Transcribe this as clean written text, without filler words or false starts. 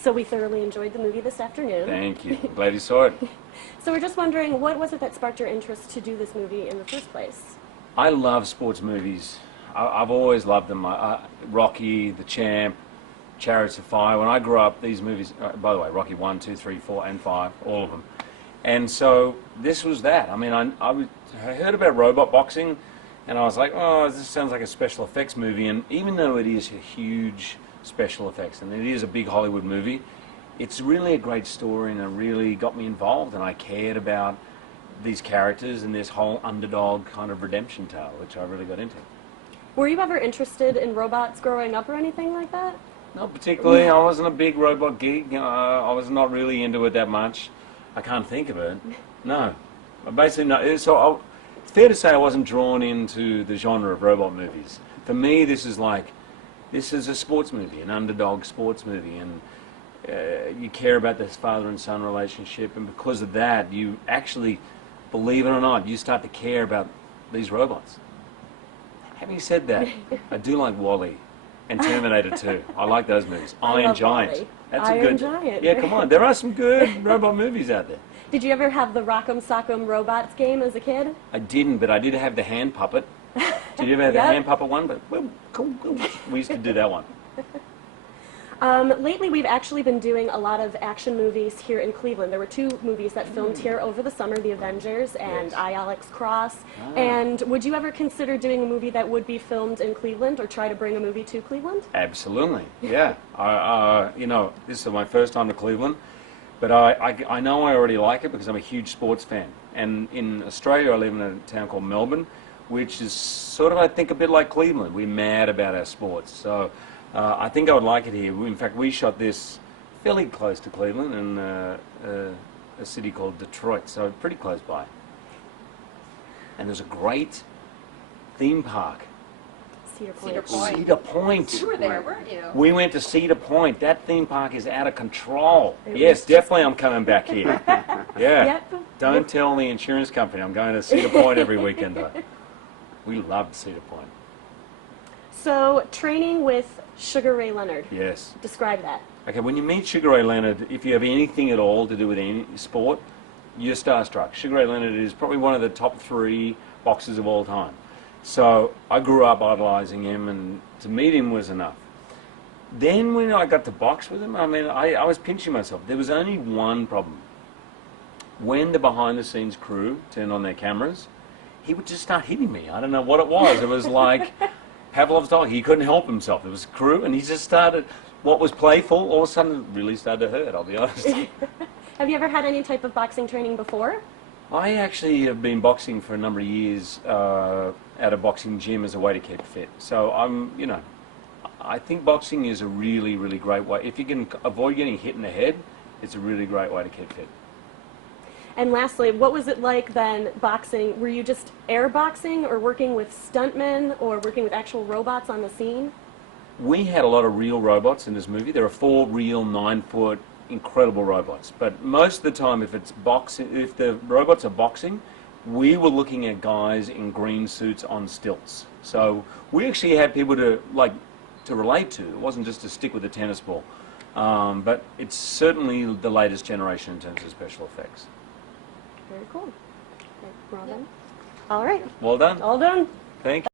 So we thoroughly enjoyed the movie this afternoon. Thank you. I'm glad you saw it. So we're just wondering, what was it that sparked your interest to do this movie in the first place? I love sports movies. I've always loved them. Rocky, The Champ, Chariots of Fire. When I grew up, these movies, by the way, Rocky 1, 2, 3, 4, and 5, all of them. And so this was that. I mean, I heard about robot boxing, and I was like, oh, this sounds like a special effects movie. And even though it is a huge special effects, and it is a big Hollywood movie, it's really a great story, and it really got me involved, and I cared about these characters and this whole underdog kind of redemption tale, which I really got into. Were you ever interested in robots growing up or anything like that? Not particularly. I wasn't a big robot geek. I was not really into it that much. I can't think of it. No. Basically, no. So it's fair to say I wasn't drawn into the genre of robot movies. For me, this is a sports movie, an underdog sports movie, and you care about this father and son relationship, and because of that, you actually, believe it or not, you start to care about these robots. Having said that, I do like Wall-E and Terminator 2. I like those movies. Iron Giant. Wall-E. That's Iron a good. Giant. Yeah, come on. There are some good robot movies out there. Did you ever have the Rock'em Sock'em Robots game as a kid? I didn't, but I did have the hand puppet. Did you ever have the hand puppet one? But well, cool. We used to do that one. Lately, we've actually been doing a lot of action movies here in Cleveland. There were two movies that filmed here over the summer, The Avengers and I, Alex Cross. And would you ever consider doing a movie that would be filmed in Cleveland, or try to bring a movie to Cleveland? Absolutely, yeah. You know, this is my first time to Cleveland, but I know I already like it because I'm a huge sports fan. And in Australia, I live in a town called Melbourne, which is sort of, I think, a bit like Cleveland. We're mad about our sports. So I think I would like it here. In fact, we shot this fairly close to Cleveland in a city called Detroit, so pretty close by. And there's a great theme park. Cedar Point. Cedar Point. Cedar Point. You were there, weren't you? We went to Cedar Point. That theme park is out of control. Yes, definitely I'm coming back here. Yeah. Yep. Don't tell the insurance company I'm going to Cedar Point every weekend, though. We loved Cedar Point. So, training with Sugar Ray Leonard. Yes. Describe that. Okay, when you meet Sugar Ray Leonard, if you have anything at all to do with any sport, you're starstruck. Sugar Ray Leonard is probably one of the top 3 boxers of all time. So I grew up idolizing him, and to meet him was enough. Then when I got to box with him, I mean, I was pinching myself. There was only one problem. When the behind-the-scenes crew turned on their cameras, he would just start hitting me. I don't know what it was. It was like Pavlov's dog. He couldn't help himself. It was crew, and he just started, what was playful, all of a sudden really started to hurt, I'll be honest. Have you ever had any type of boxing training before? I actually have been boxing for a number of years at a boxing gym as a way to keep fit. So I think boxing is a really, really great way. If you can avoid getting hit in the head, it's a really great way to keep fit. And lastly, what was it like then boxing? Were you just air boxing, or working with stuntmen, or working with actual robots on the scene? We had a lot of real robots in this movie. There are 4 real 9-foot incredible robots. But most of the time, if the robots are boxing, we were looking at guys in green suits on stilts. So we actually had people to relate to. It wasn't just to stick with the tennis ball. But it's certainly the latest generation in terms of special effects. Very cool. Okay, well done. All right. Well done. All done. Thank you.